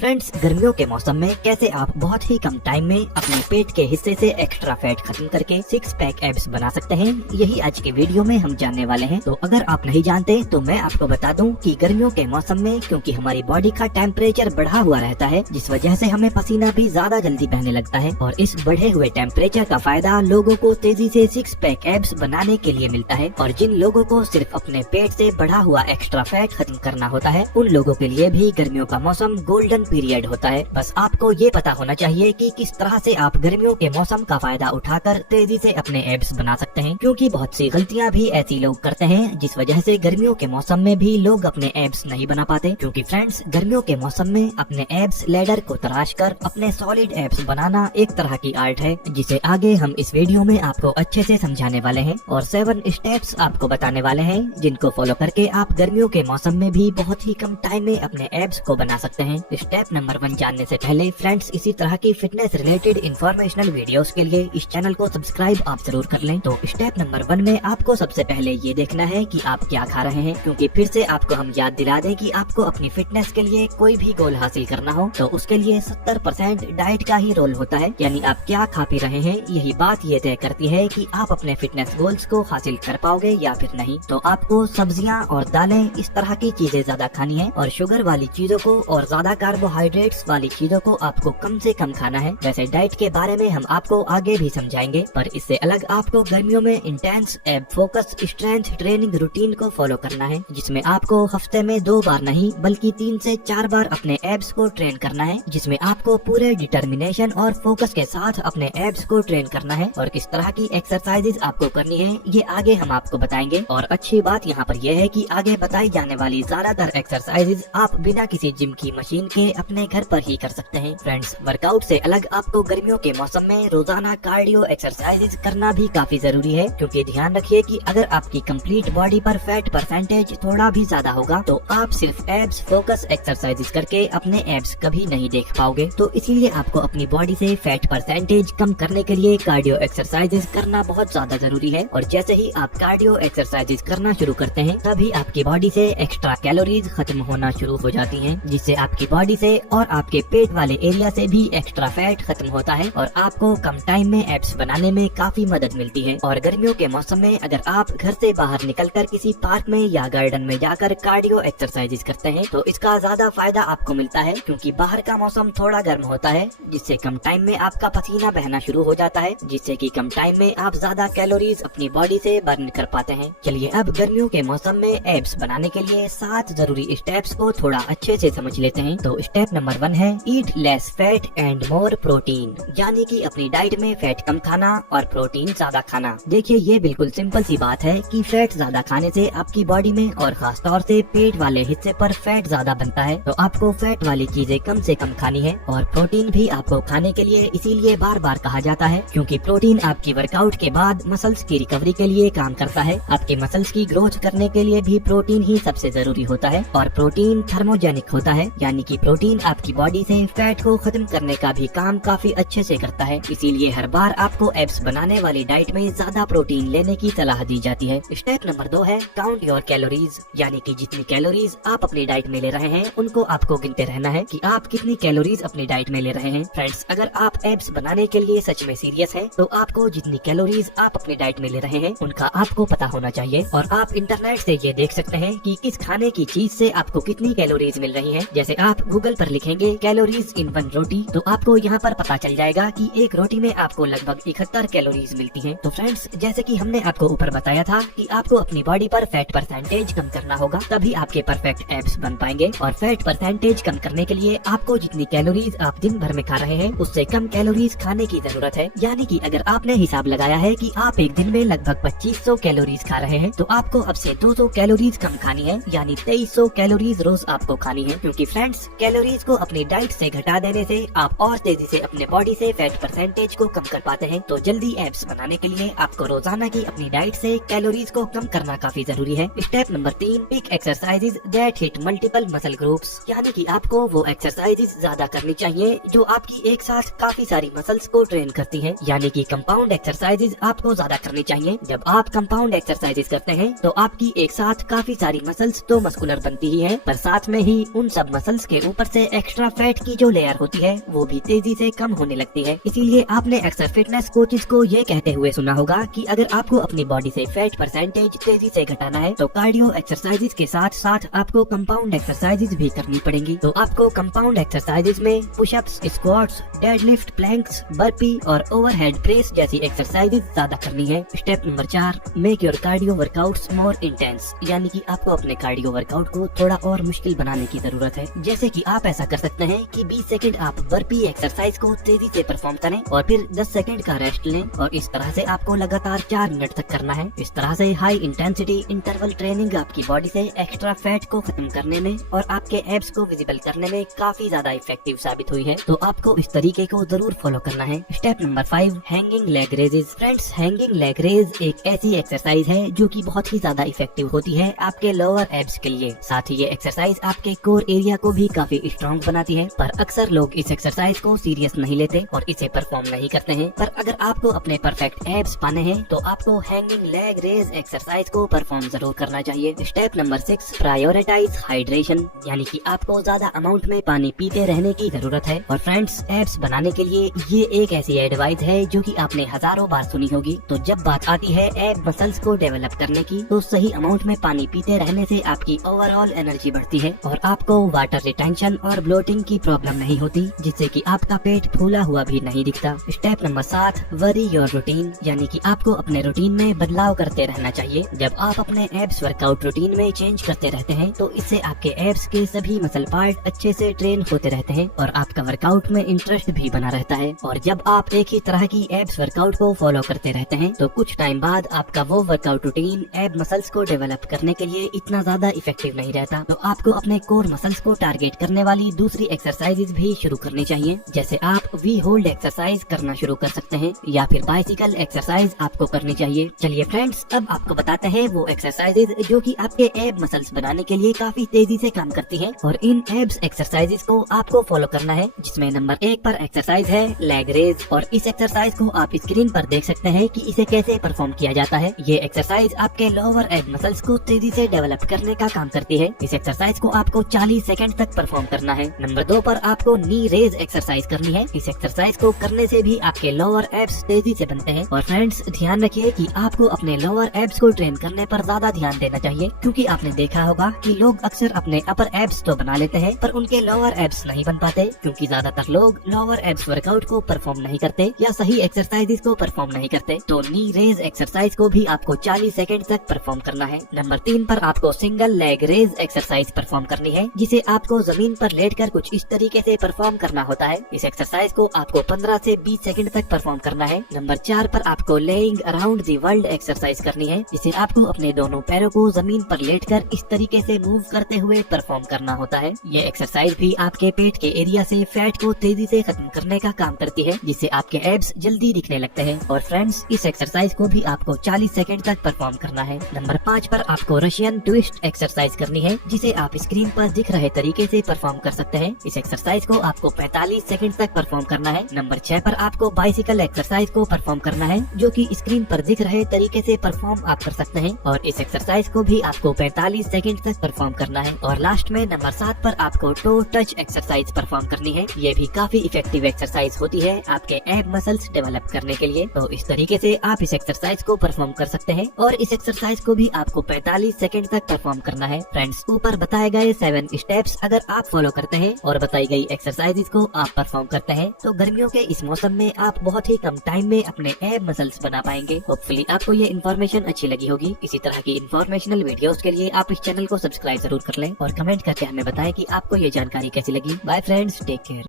Friends, गर्मियों के मौसम में कैसे आप बहुत ही कम टाइम में अपने पेट के हिस्से से एक्स्ट्रा फैट खत्म करके 6 पैक एब्स बना सकते हैं, यही आज के वीडियो में हम जानने वाले हैं। तो अगर आप नहीं जानते तो मैं आपको बता दूं कि गर्मियों के मौसम में क्योंकि हमारी बॉडी का टेम्परेचर बढ़ा हुआ रहता है, जिस वजह से हमें पसीना भी ज्यादा जल्दी बहने लगता है और इस बढ़े हुए टेम्परेचर का फायदा लोगों को तेजी से 6 पैक एब्स बनाने के लिए मिलता है। और जिन लोगों को सिर्फ अपने पेट से बढ़ा हुआ एक्स्ट्रा फैट खत्म करना होता है, उन लोगों के लिए भी गर्मियों का मौसम गोल्डन पीरियड होता है। बस आपको ये पता होना चाहिए कि किस तरह से आप गर्मियों के मौसम का फायदा उठाकर तेजी से अपने एब्स बना सकते हैं, क्योंकि बहुत सी गलतियां भी ऐसी लोग करते हैं जिस वजह से गर्मियों के मौसम में भी लोग अपने एब्स नहीं बना पाते। क्योंकि फ्रेंड्स, गर्मियों के मौसम में अपने एब्स लेडर को तराश कर अपने सॉलिड एब्स बनाना एक तरह की आर्ट है, जिसे आगे हम इस वीडियो में आपको अच्छे से समझाने वाले हैं और 7 स्टेप्स आपको बताने वाले हैं, जिनको फॉलो करके आप गर्मियों के मौसम में भी बहुत ही कम टाइम में अपने एब्स को बना सकते हैं। स्टेप नंबर 1 जानने से पहले फ्रेंड्स, इसी तरह की फिटनेस रिलेटेड इंफॉर्मेशनल वीडियोस के लिए इस चैनल को सब्सक्राइब आप जरूर कर लें। तो स्टेप नंबर 1 में आपको सबसे पहले ये देखना है कि आप क्या खा रहे हैं, क्योंकि फिर से आपको हम याद दिला दें कि आपको अपनी फिटनेस के लिए कोई भी गोल हासिल करना हो तो उसके लिए 70% डाइट का ही रोल होता है, यानी आप क्या खा पी रहे हैं, यही बात ये तय करती है कि आप अपने फिटनेस गोल्स को हासिल कर पाओगे या फिर नहीं। तो आपको सब्जियां और दालें इस तरह की चीजें ज्यादा खानी है और शुगर वाली चीजों को और ज्यादा कार्बोहाइड्रेट्स वाली चीजों को आपको कम से कम खाना है। वैसे डाइट के बारे में हम आपको आगे भी समझाएंगे, पर इससे अलग आपको गर्मियों में इंटेंस एब फोकस स्ट्रेंथ ट्रेनिंग रूटीन को फॉलो करना है, जिसमें आपको हफ्ते में 2 बार नहीं बल्कि 3 से 4 बार अपने एब्स को ट्रेन करना है, जिसमें आपको पूरे डिटर्मिनेशन और फोकस के साथ अपने एब्स को ट्रेन करना है। और किस तरह की एक्सरसाइजेज आपको करनी है ये आगे हम आपको बताएंगे। और अच्छी बात यहाँ पर यह है कि आगे बताई जाने वाली ज्यादातर एक्सरसाइजेज आप बिना किसी जिम की मशीन के अपने घर पर ही कर सकते हैं। फ्रेंड्स, वर्कआउट से अलग आपको गर्मियों के मौसम में रोजाना कार्डियो एक्सरसाइजेज करना भी काफी जरूरी है, क्योंकि ध्यान रखिए कि अगर आपकी कंप्लीट बॉडी पर फैट परसेंटेज थोड़ा भी ज्यादा होगा तो आप सिर्फ एब्स फोकस एक्सरसाइजेज करके अपने एब्स कभी नहीं देख पाओगे। तो इसीलिए आपको अपनी बॉडी से फैट परसेंटेज कम करने के लिए कार्डियो एक्सरसाइजेज करना बहुत ज्यादा जरूरी है। और जैसे ही आप कार्डियो एक्सरसाइजेज करना शुरू करते हैं तभी आपकी बॉडी से एक्स्ट्रा कैलोरीज खत्म होना शुरू हो जाती हैं, जिससे आपकी बॉडी से और आपके पेट वाले एरिया से भी एक्स्ट्रा फैट खत्म होता है और आपको कम टाइम में एब्स बनाने में काफी मदद मिलती है। और गर्मियों के मौसम में अगर आप घर से बाहर निकलकर किसी पार्क में या गार्डन में जाकर कार्डियो एक्सरसाइजेज करते हैं तो इसका ज्यादा फायदा आपको मिलता है, क्योंकि बाहर का मौसम थोड़ा गर्म होता है, जिससे कम टाइम में आपका पसीना बहना शुरू हो जाता है, जिससे कि कम टाइम में आप ज्यादा कैलोरीज अपनी बॉडी से बर्न कर पाते हैं। चलिए अब गर्मियों के मौसम में एब्स बनाने के लिए 7 जरूरी स्टेप्स को थोड़ा अच्छे से समझ लेते हैं। तो स्टेप नंबर 1 है eat less fat and more protein, यानी कि अपनी डाइट में फैट कम खाना और प्रोटीन ज्यादा खाना। देखिए, ये बिल्कुल सिंपल सी बात है कि फैट ज्यादा खाने से आपकी बॉडी में और खास तौर से पेट वाले हिस्से पर फैट ज्यादा बनता है, तो आपको फैट वाली चीजें कम से कम खानी है। और प्रोटीन भी आपको खाने के लिए इसीलिए बार बार कहा जाता है, क्योंकि प्रोटीन आपकी वर्कआउट के बाद मसल्स की रिकवरी के लिए काम करता है। आपके मसल्स की ग्रोथ करने के लिए भी प्रोटीन ही सबसे जरूरी होता है। और प्रोटीन थर्मोजेनिक होता है, यानी कि प्रोटीन आपकी बॉडी से फैट को खत्म करने का भी काम काफी अच्छे से करता है। इसीलिए हर बार आपको एब्स बनाने वाली डाइट में ज्यादा प्रोटीन लेने की सलाह दी जाती है। स्टेप नंबर 2 है काउंट योर कैलोरीज, यानी कि जितनी कैलोरीज आप अपनी डाइट में ले रहे हैं उनको आपको गिनते रहना है कि आप कितनी कैलोरीज अपनी डाइट में ले रहे हैं। फ्रेंड्स, अगर आप एब्स बनाने के लिए सच में सीरियस है तो आपको जितनी कैलोरीज आप अपनी डाइट में ले रहे हैं उनका आपको पता होना चाहिए। और आप इंटरनेट से ये देख सकते हैं कि किस खाने की चीज से आपको कितनी कैलोरीज मिल रही है। जैसे आप गूगल पर लिखेंगे कैलोरीज इन 1 रोटी तो आपको यहाँ पर पता चल जाएगा कि एक रोटी में आपको लगभग 71 कैलोरीज मिलती है। तो फ्रेंड्स, जैसे कि हमने आपको ऊपर बताया था कि आपको अपनी बॉडी पर फैट परसेंटेज कम करना होगा, तभी आपके परफेक्ट एब्स बन पाएंगे। और फैट परसेंटेज कम करने के लिए आपको जितनी कैलोरीज आप दिन भर में खा रहे हैं उससे कम कैलोरीज खाने की जरूरत है। यानी कि अगर आपने हिसाब लगाया है कि आप एक दिन में लगभग 2500 कैलोरीज खा रहे हैं तो आपको अब से 200 कैलोरीज कम खानी है, यानी 2300 कैलोरीज रोज आपको खानी है। क्योंकि फ्रेंड्स, कैलोरीज को अपनी डाइट से घटा देने से आप और तेजी से अपने बॉडी से फैट परसेंटेज को कम कर पाते हैं। तो जल्दी एब्स बनाने के लिए आपको रोजाना की अपनी डाइट से कैलोरीज को कम करना काफी जरूरी है। Step number 3 pick exercises that hit multiple muscle groups, यानी कि आपको वो एक्सरसाइजेज ज्यादा करनी चाहिए जो आपकी एक साथ काफी सारी मसल्स को ट्रेन करती हैं, यानी कि कंपाउंड एक्सरसाइजेज आपको ज्यादा करनी चाहिए। जब आप कंपाउंड एक्सरसाइजेज करते हैं तो आपकी एक साथ काफी सारी मसल्स तो मस्कुलर बनती ही है, पर साथ में ही उन सब मसल्स के ऊपर से एक्स्ट्रा फैट की जो लेयर होती है वो भी तेजी से कम होने लगती है। इसीलिए आपने अक्सर फिटनेस कोचेस को ये कहते हुए सुना होगा कि अगर आपको अपनी बॉडी से फैट परसेंटेज तेजी से घटाना है तो कार्डियो एक्सरसाइजेज के साथ साथ आपको कंपाउंड एक्सरसाइजेज भी करनी पड़ेंगी। तो आपको कंपाउंड एक्सरसाइजेज में pushups, squats, deadlift, planks, burpee और ओवरहेड प्रेस जैसी एक्सरसाइजेज ज्यादा करनी है। Step number 4, make your cardio workouts more intense, यानी कि आपको अपने कार्डियो वर्कआउट को थोड़ा और मुश्किल बनाने की जरूरत है। जैसे कि आप ऐसा कर सकते हैं कि 20 सेकंड आप बर्पी एक्सरसाइज को तेजी से परफॉर्म करें और फिर 10 सेकंड का रेस्ट लें और इस तरह से आपको लगातार 4 मिनट तक करना है। इस तरह से हाई इंटेंसिटी इंटरवल ट्रेनिंग आपकी बॉडी से एक्स्ट्रा फैट को खत्म करने में और आपके एब्स को विजिबल करने में काफी ज्यादा इफेक्टिव साबित हुई है। तो आपको इस तरीके को जरूर फॉलो करना है। Step number 5, hanging leg raises. Friends, hanging leg raise एक ऐसी एक्सरसाइज है जो कि बहुत ही ज्यादा इफेक्टिव होती है आपके लोअर एब्स के लिए। साथ ही ये एक्सरसाइज आपके कोर एरिया को भी काफी स्ट्रॉन्ग बनाती है, पर अक्सर लोग इस एक्सरसाइज को सीरियस नहीं लेते और इसे परफॉर्म नहीं करते हैं। पर अगर आपको अपने परफेक्ट एब्स पाने हैं तो आपको हैंगिंग लेग रेज एक्सरसाइज को परफॉर्म जरूर करना चाहिए। स्टेप नंबर 6, प्रायोरिटाइज हाइड्रेशन, यानी कि आपको ज्यादा अमाउंट में पानी पीते रहने की जरूरत है। और फ्रेंड्स, एब्स बनाने के लिए ये एक ऐसी एडवाइस है जो कि आपने हजारों बार सुनी होगी। तो जब बात आती है एब मसल्स को डेवलप करने की तो सही अमाउंट में पानी पीते रहने से आपकी ओवरऑल एनर्जी बढ़ती है और आपको वाटर रिटेंशन और ब्लोटिंग की प्रॉब्लम नहीं होती, जिससे कि आपका पेट फूला हुआ भी नहीं दिखता। Step number 7, worry your routine, यानी कि आपको अपने रूटीन में बदलाव करते रहना चाहिए। जब आप अपने एब्स वर्कआउट रूटीन में चेंज करते रहते हैं तो इससे आपके एब्स के सभी मसल पार्ट अच्छे से ट्रेन होते रहते हैं और आपका वर्कआउट में इंटरेस्ट भी बना रहता है। और जब आप एक ही तरह की एब्स वर्कआउट को फॉलो करते रहते हैं तो कुछ टाइम बाद आपका वो वर्कआउट रूटीन एब मसल्स को डेवलप करने के लिए इतना ज्यादा इफेक्टिव नहीं रहता। तो आपको अपने कोर मसल्स को टारगेट करने वाली दूसरी एक्सरसाइजेज भी शुरू करनी चाहिए। जैसे आप वी होल्ड एक्सरसाइज करना शुरू कर सकते हैं या फिर बाइसिकल एक्सरसाइज आपको करनी चाहिए। चलिए फ्रेंड्स, अब आपको बताते हैं वो एक्सरसाइजेज जो कि आपके एब मसल्स बनाने के लिए काफी तेजी से काम करती है। और इन एब्स एक्सरसाइजेज को आपको फॉलो करना है, जिसमें नंबर 1 पर एक्सरसाइज है लेग रेज। और इस एक्सरसाइज को आप स्क्रीन पर देख सकते हैं कि इसे कैसे परफॉर्म किया जाता है। ये एक्सरसाइज आपके लोअर एब मसल्स को तेजी से डेवलप करने का काम करती है। इस एक्सरसाइज को आपको 40 सेकंड तक परफॉर्म करना है। नंबर 2 पर आपको नी रेज एक्सरसाइज करनी है। इस एक्सरसाइज को करने से भी आपके लोअर एब्स तेजी से बनते हैं। और फ्रेंड्स, ध्यान रखिए कि आपको अपने लोअर एब्स को ट्रेन करने पर ज्यादा ध्यान देना चाहिए, क्योंकि आपने देखा होगा कि लोग अक्सर अपने अपर एब्स तो बना लेते हैं पर उनके लोअर एब्स नहीं बन पाते, क्योंकि ज्यादातर लोग लोअर एब्स वर्कआउट को परफॉर्म नहीं करते या सही एक्सरसाइजेस को परफॉर्म नहीं करते। तो नी रेज एक्सरसाइज को भी आपको 40 सेकंड तक परफॉर्म करना है। नंबर 3 पर आपको single leg raise exercise perform करनी है, जिसे आपको जमीन पर लेटकर कुछ इस तरीके से परफॉर्म करना होता है। इस एक्सरसाइज को आपको 15 से 20 सेकंड तक परफॉर्म करना है। नंबर 4 पर आपको laying around the world exercise करनी है, जिसे आपको अपने दोनों पैरों को जमीन पर लेटकर इस तरीके से मूव करते हुए परफॉर्म करना होता है। ये एक्सरसाइज भी आपके पेट के एरिया से फैट को तेजी से खत्म करने का काम करती है, जिससे आपके एब्स जल्दी दिखने लगते हैं। और फ्रेंड्स, इस एक्सरसाइज को भी आपको 40 सेकंड तक परफॉर्म करना है। नंबर 5 पर आपको रशियन ट्विस्ट एक्सरसाइज करनी है, जिसे आप स्क्रीन पर दिख रहे तरीके से परफॉर्म कर सकते हैं। इस एक्सरसाइज को आपको 45 सेकंड तक परफॉर्म करना है। नंबर 6 पर आपको बाइसिकल एक्सरसाइज को परफॉर्म करना है, जो कि स्क्रीन पर दिख रहे तरीके से परफॉर्म आप कर सकते हैं। और इस एक्सरसाइज को भी आपको 45 सेकंड तक परफॉर्म करना है। और लास्ट में नंबर 7 पर आपको टो टच एक्सरसाइज परफॉर्म करनी है। ये भी काफी इफेक्टिव एक्सरसाइज होती है आपके एब मसल्स डेवलप करने के लिए। तो इस तरीके से आप इस एक्सरसाइज को परफॉर्म कर सकते हैं और इस एक्सरसाइज को भी आपको 45 सेकंड तक परफॉर्म करना है। फ्रेंड्स, ऊपर बताए गए 7 स्टेप्स अगर आप फॉलो करते हैं और बताई गई एक्सरसाइजेज को आप परफॉर्म करते हैं तो गर्मियों के इस मौसम में आप बहुत ही कम टाइम में अपने एब मसल्स बना पाएंगे। होपफुली आपको ये इन्फॉर्मेशन अच्छी लगी होगी। इसी तरह की इन्फॉर्मेशनल वीडियोस के लिए आप इस चैनल को सब्सक्राइब जरूर कर लें और कमेंट करके हमें बताएं कि आपको ये जानकारी कैसी लगी। Bye friends, take care.